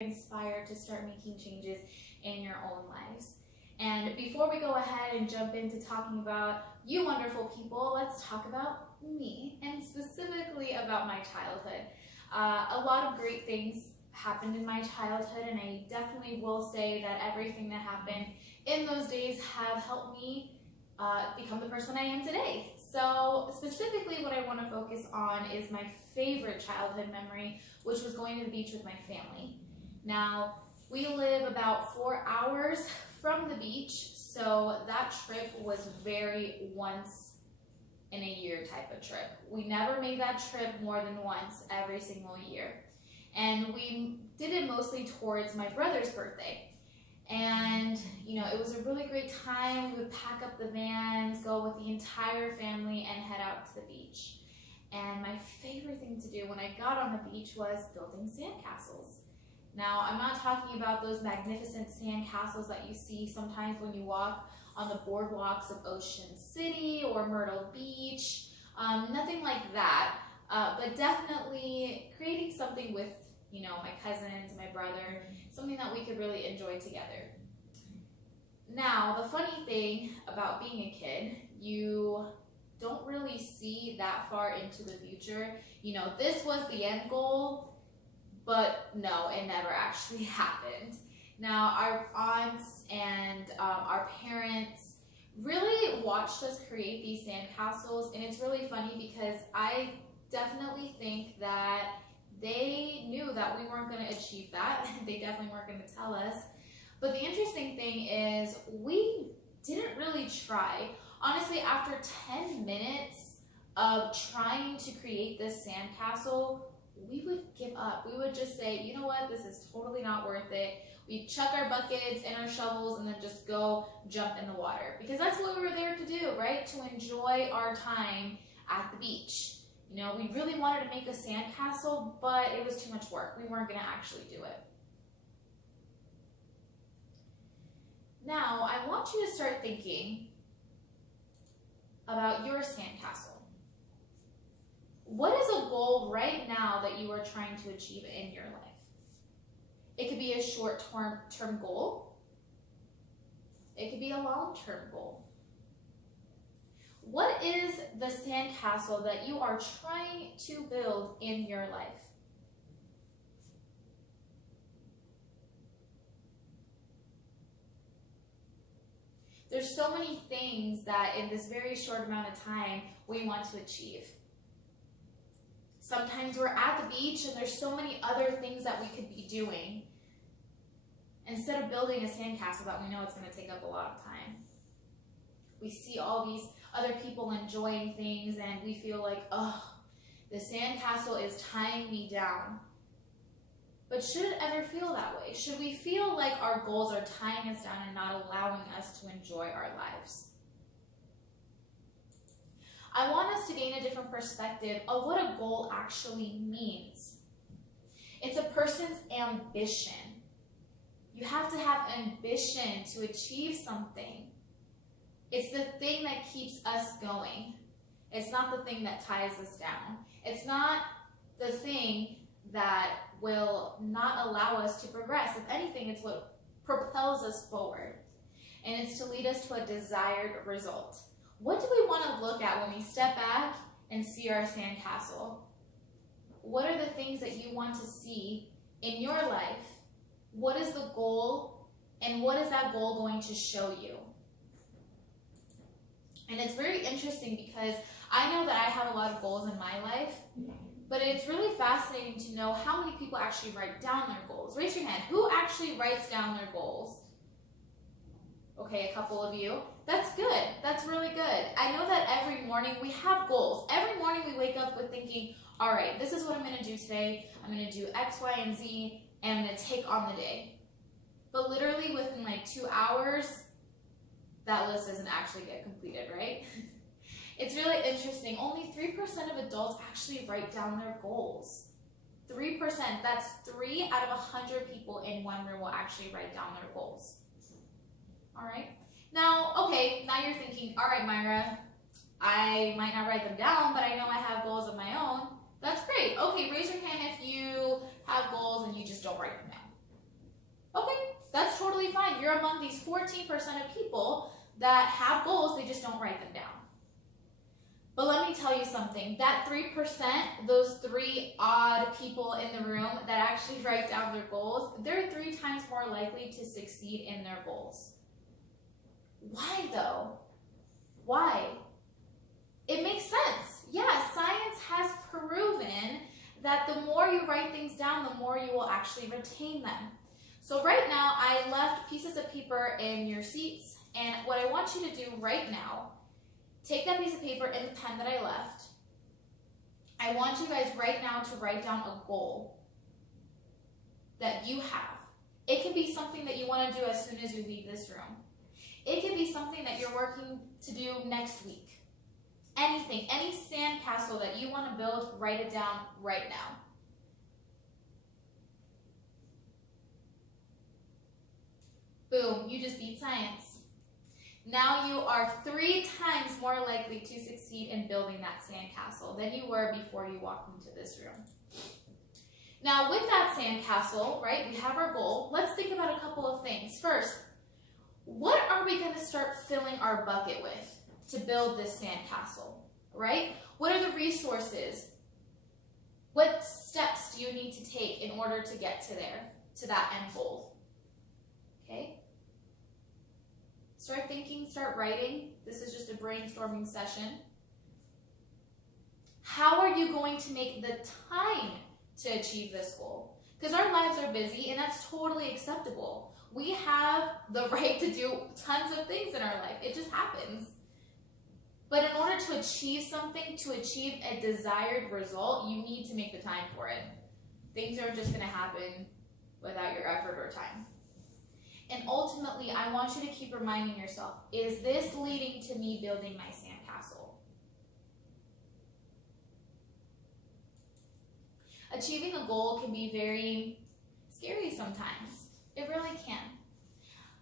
inspired to start making changes in your own lives. And before we go ahead and jump into talking about you wonderful people, let's talk about me, and specifically about my childhood. A lot of great things happened in my childhood, and I definitely will say that everything that happened in those days have helped me become the person I am today. So specifically what I want to focus on is my favorite childhood memory, which was going to the beach with my family. Now, we live about 4 hours from the beach, so that trip was very once in a year type of trip. We never made that trip more than once every single year. And we did it mostly towards my brother's birthday. And, you know, it was a really great time. We would pack up the vans, go with the entire family, and head out to the beach. And my favorite thing to do when I got on the beach was building sandcastles. Now, I'm not talking about those magnificent sandcastles that you see sometimes when you walk on the boardwalks of Ocean City or Myrtle Beach. Nothing like that, but definitely creating something with, you know, my cousins, my brother, something that we could really enjoy together. Now, the funny thing about being a kid, you don't really see that far into the future. You know, this was the end goal, but no, it never actually happened. Now, our aunts and our parents really watched us create these sandcastles, and it's really funny because I definitely think that they knew that we weren't going to achieve that. They definitely weren't going to tell us. But the interesting thing is we didn't really try. Honestly, after 10 minutes of trying to create this sandcastle, we would give up. We would just say, you know what, this is totally not worth it. We'd chuck our buckets and our shovels and then just go jump in the water. Because that's what we were there to do, right? To enjoy our time at the beach. You know, we really wanted to make a sandcastle, but it was too much work. We weren't going to actually do it. Now, I want you to start thinking about your sandcastle. What is a goal right now that you are trying to achieve in your life? It could be a short-term goal. It could be a long-term goal. What is the sandcastle that you are trying to build in your life? There's so many things that in this very short amount of time we want to achieve. Sometimes we're at the beach and there's so many other things that we could be doing instead of building a sandcastle that we know it's going to take up a lot of time. We see all these other people enjoying things and we feel like, oh, the sandcastle is tying me down. But should it ever feel that way? Should we feel like our goals are tying us down and not allowing us to enjoy our lives? I want us to gain a different perspective of what a goal actually means. It's a person's ambition. You have to have ambition to achieve something. It's the thing that keeps us going. It's not the thing that ties us down. It's not the thing that will not allow us to progress. If anything, it's what propels us forward. And it's to lead us to a desired result. What do we want to look at when we step back and see our sandcastle? What are the things that you want to see in your life? What is the goal, and what is that goal going to show you? And it's very interesting because I know that I have a lot of goals in my life, but it's really fascinating to know how many people actually write down their goals. Raise your hand. Who actually writes down their goals? Okay, a couple of you. That's good. That's really good. I know that every morning we have goals. Every morning we wake up with thinking, all right, this is what I'm going to do today. I'm going to do X, Y, and Z, and I'm going to take on the day. But literally within like 2 hours, that list doesn't actually get completed, right? It's really interesting. Only 3% of adults actually write down their goals. 3%. That's 3 out of 100 people in one room will actually write down their goals. All right. Now, okay, now you're thinking, all right, Myra, I might not write them down, but I know I have goals of my own. That's great. Okay, raise your hand if you have goals and you just don't write them down. totally fine. You're among these 14% of people that have goals, they just don't write them down. But let me tell you something, that 3%, those 3 odd people in the room that actually write down their goals, they're 3 times more likely to succeed in their goals. Why though? Why? It makes sense. Yeah, science has proven that the more you write things down, the more you will actually retain them. So right now, I left pieces of paper in your seats, and what I want you to do right now, take that piece of paper and the pen that I left. I want you guys right now to write down a goal that you have. It can be something that you want to do as soon as you leave this room. It can be something that you're working to do next week. Anything, any sandcastle that you want to build, write it down right now. Boom, you just beat science. Now you are 3 times more likely to succeed in building that sandcastle than you were before you walked into this room. Now with that sandcastle, right, we have our goal. Let's think about a couple of things. First, what are we going to start filling our bucket with to build this sandcastle, right? What are the resources? What steps do you need to take in order to get to that end goal? Okay? Start thinking, start writing. This is just a brainstorming session. How are you going to make the time to achieve this goal? Because our lives are busy, and that's totally acceptable. We have the right to do tons of things in our life. It just happens. But in order to achieve something, to achieve a desired result, you need to make the time for it. Things are just going to happen without your effort or time. And ultimately, I want you to keep reminding yourself, is this leading to me building my sandcastle? Achieving a goal can be very scary sometimes. It really can.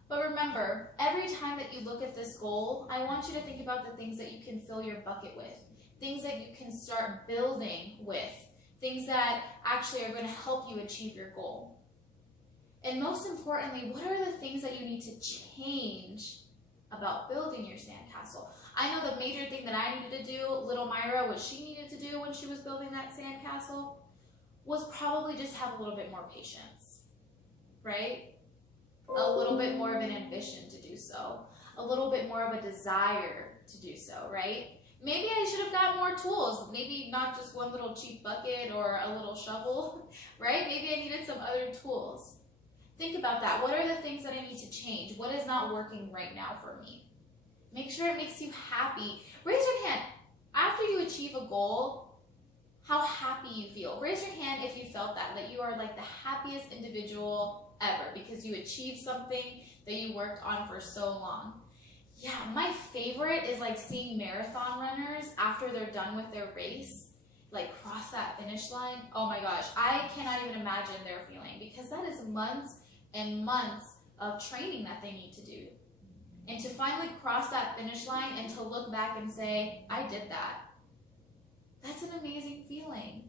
But remember, every time that you look at this goal, I want you to think about the things that you can fill your bucket with, things that you can start building with, things that actually are going to help you achieve your goal. And most importantly, what are the things that you need to change about building your sandcastle? I know the major thing that I needed to do, little Myra, what she needed to do when she was building that sandcastle was probably just have a little bit more patience, right? A little bit more of an ambition to do so, a little bit more of a desire to do so, right? Maybe I should have got more tools, maybe not just one little cheap bucket or a little shovel, right? Maybe I needed some other tools. Think about that. What are the things that I need to change? What is not working right now for me? Make sure it makes you happy. Raise your hand. After you achieve a goal, how happy you feel. Raise your hand if you felt that you are like the happiest individual ever because you achieved something that you worked on for so long. Yeah, my favorite is like seeing marathon runners after they're done with their race, like cross that finish line. Oh my gosh, I cannot even imagine their feeling because that is months and months of training that they need to do. And to finally cross that finish line and to look back and say, I did that. That's an amazing feeling,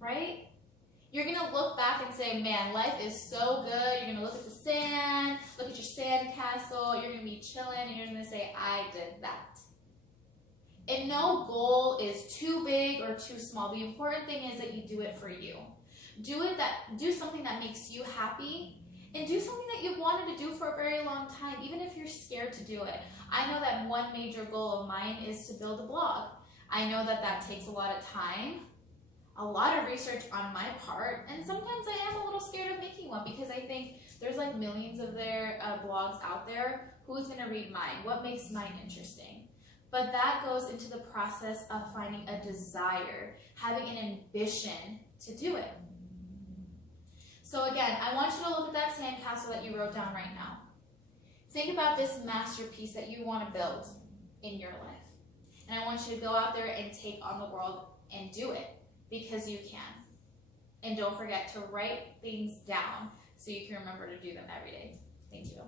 right? You're going to look back and say, man, life is so good. You're going to look at the sand, look at your sand castle. You're going to be chilling and you're going to say, I did that. And no goal is too big or too small. The important thing is that you do it for you. Do something that makes you happy. And do something that you wanted to do for a very long time, even if you're scared to do it. I know that one major goal of mine is to build a blog. I know that that takes a lot of time, a lot of research on my part, and sometimes I am a little scared of making one because I think there's like millions of their blogs out there. Who's going to read mine? What makes mine interesting? But that goes into the process of finding a desire, having an ambition to do it. So again, I want you to look at that sandcastle that you wrote down right now. Think about this masterpiece that you want to build in your life. And I want you to go out there and take on the world and do it because you can. And don't forget to write things down so you can remember to do them every day. Thank you.